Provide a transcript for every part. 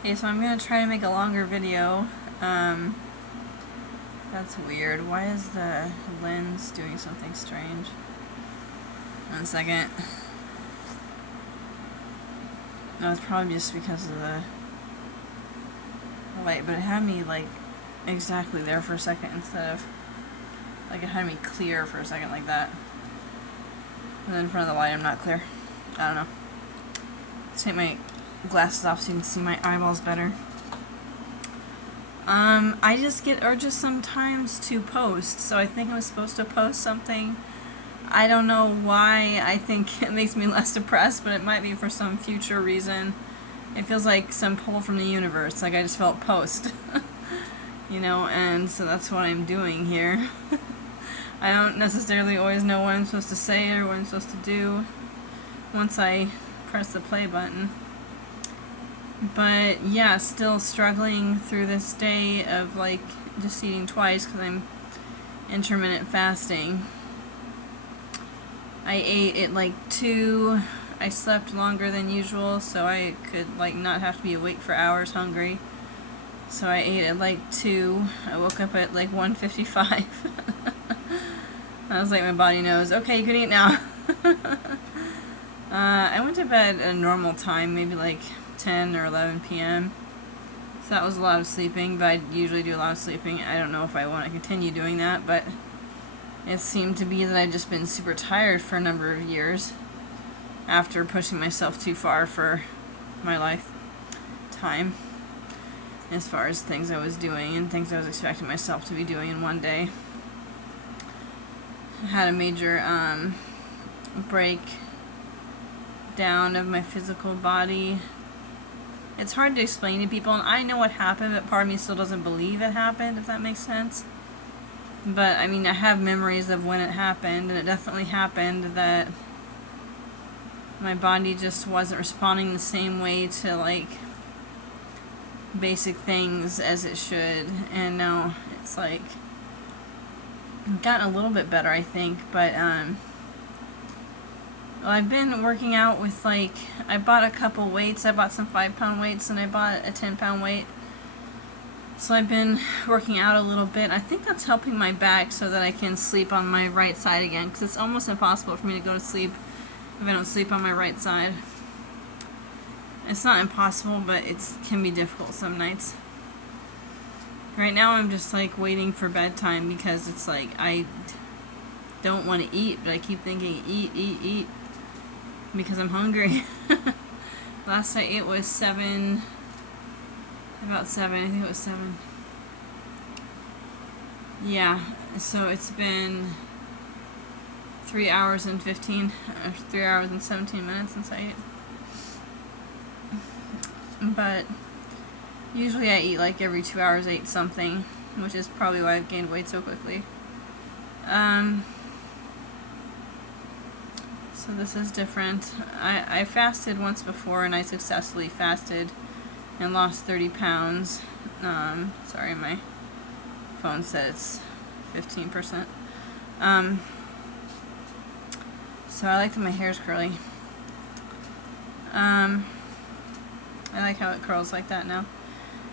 Okay, so I'm going to try to make a longer video. That's weird. Why is the lens doing something strange? 1 second. No, it's probably just because of the light, but it had me like exactly there for a second instead of like it had me clear for a second like that. And then in front of the light I'm not clear. I don't know. Let's take my glasses off so you can see my eyeballs better. I just get urges sometimes to post, so I think I'm supposed to post something. I don't know why. I think it makes me less depressed, but it might be for some future reason. It feels like some pull from the universe, like I just felt post. You know, and so that's what I'm doing here. I don't necessarily always know what I'm supposed to say or what I'm supposed to do once I press the play button. But yeah, still struggling through this day of like just eating twice because I'm intermittent fasting. I ate at like 2. I slept longer than usual so I could like not have to be awake for hours hungry. So I ate at like 2. I woke up at like 1:55. I was like, my body knows, okay, you can eat now. I went to bed at a normal time, maybe like 10 or 11 p.m. So that was a lot of sleeping, but I usually do a lot of sleeping. I don't know if I want to continue doing that, but it seemed to be that I've just been super tired for a number of years after pushing myself too far for my lifetime as far as things I was doing and things I was expecting myself to be doing in one day. I had a major break down of my physical body. It's hard to explain to people, and I know what happened, but part of me still doesn't believe it happened, if that makes sense. But, I mean, I have memories of when it happened, and it definitely happened that my body just wasn't responding the same way to, like, basic things as it should. And now it's, like, gotten a little bit better, I think, but, well, I've been working out with, like, I bought a couple weights. I bought some 5-pound weights and I bought a 10-pound weight. So I've been working out a little bit. I think that's helping my back so that I can sleep on my right side again, because it's almost impossible for me to go to sleep if I don't sleep on my right side. It's not impossible, but it can be difficult some nights. Right now I'm just, like, waiting for bedtime because it's like I don't want to eat, but I keep thinking eat. Because I'm hungry. Last I ate was 7, about 7, I think it was 7. Yeah, so it's been 3 hours and 15, or 3 hours and 17 minutes since I ate. But usually I eat like every 2 hours I eat something, which is probably why I've gained weight so quickly. So this is different. I fasted once before and I successfully fasted and lost 30 pounds. Sorry, my phone said it's 15%. So I like that my hair is curly. I like how it curls like that now.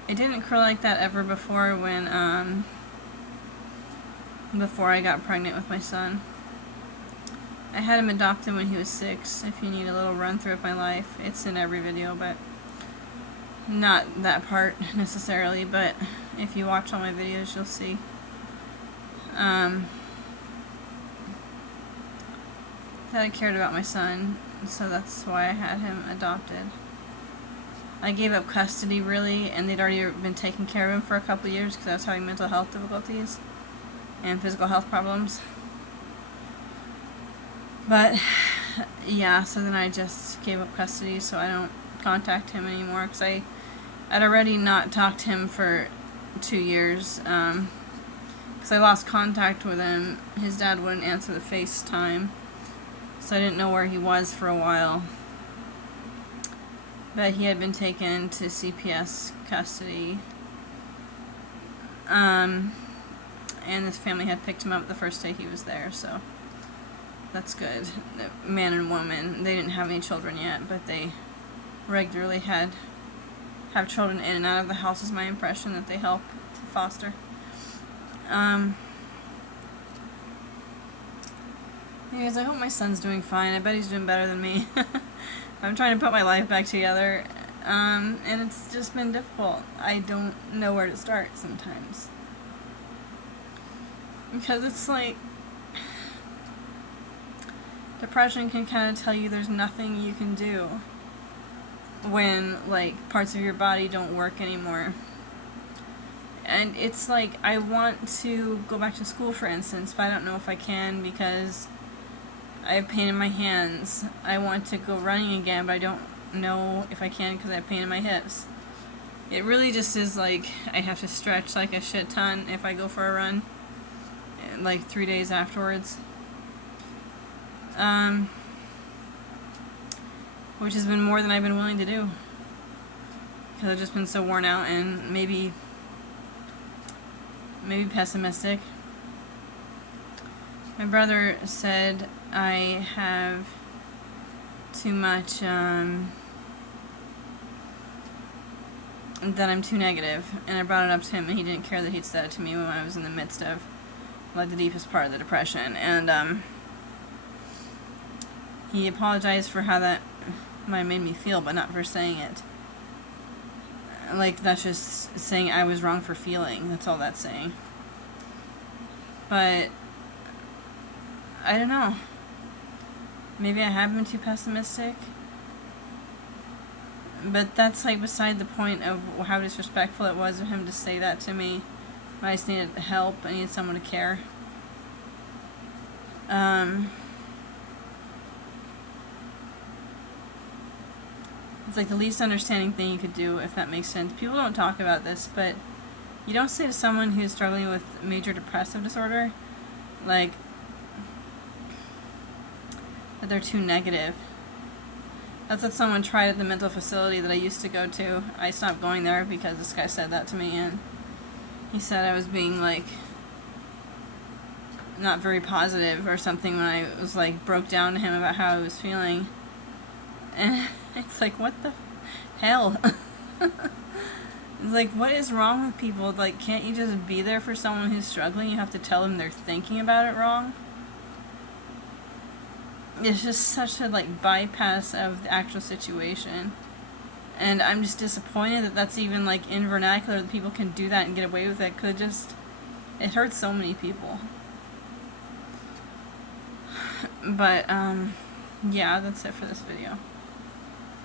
It didn't curl like that ever before when, before I got pregnant with my son. I had him adopted when he was 6, if you need a little run through of my life. It's in every video, but not that part necessarily, but if you watch all my videos you'll see. That I cared about my son, so that's why I had him adopted. I gave up custody really, and they'd already been taking care of him for a couple of years because I was having mental health difficulties and physical health problems. But, yeah, so then I just gave up custody so I don't contact him anymore, because I'd already not talked to him for 2 years, because I lost contact with him. His dad wouldn't answer the FaceTime, so I didn't know where he was for a while. But he had been taken to CPS custody, and his family had picked him up the first day he was there, so that's good. Man and woman, they didn't have any children yet, but they regularly had have children in and out of the house is my impression that they help to foster. Anyways, I hope my son's doing fine. I bet he's doing better than me. I'm trying to put my life back together, and it's just been difficult. I don't know where to start sometimes. Because it's like, depression can kind of tell you there's nothing you can do when, like, parts of your body don't work anymore. And it's like, I want to go back to school, for instance, but I don't know if I can because I have pain in my hands. I want to go running again, but I don't know if I can because I have pain in my hips. It really just is like, I have to stretch like a shit ton if I go for a run, like 3 days afterwards. Which has been more than I've been willing to do. Because I've just been so worn out and maybe pessimistic. My brother said I have too much, that I'm too negative, and I brought it up to him and he didn't care that he'd said it to me when I was in the midst of, like, the deepest part of the depression, and he apologized for how that might have made me feel, but not for saying it. Like, that's just saying I was wrong for feeling, that's all that's saying. But I don't know. Maybe I have been too pessimistic. But that's like beside the point of how disrespectful it was of him to say that to me. I just needed help. I needed someone to care. It's like the least understanding thing you could do, if that makes sense. People don't talk about this, but you don't say to someone who's struggling with major depressive disorder, like, that they're too negative. That's what someone tried at the mental facility that I used to go to. I stopped going there because this guy said that to me, and he said I was being, like, not very positive or something when I was, like, broke down to him about how I was feeling. And it's like, what the hell? It's like, what is wrong with people? Like, can't you just be there for someone who's struggling? You have to tell them they're thinking about it wrong? It's just such a, like, bypass of the actual situation. And I'm just disappointed that that's even, like, in vernacular that people can do that and get away with it. Could just, it hurts so many people. But, yeah, that's it for this video.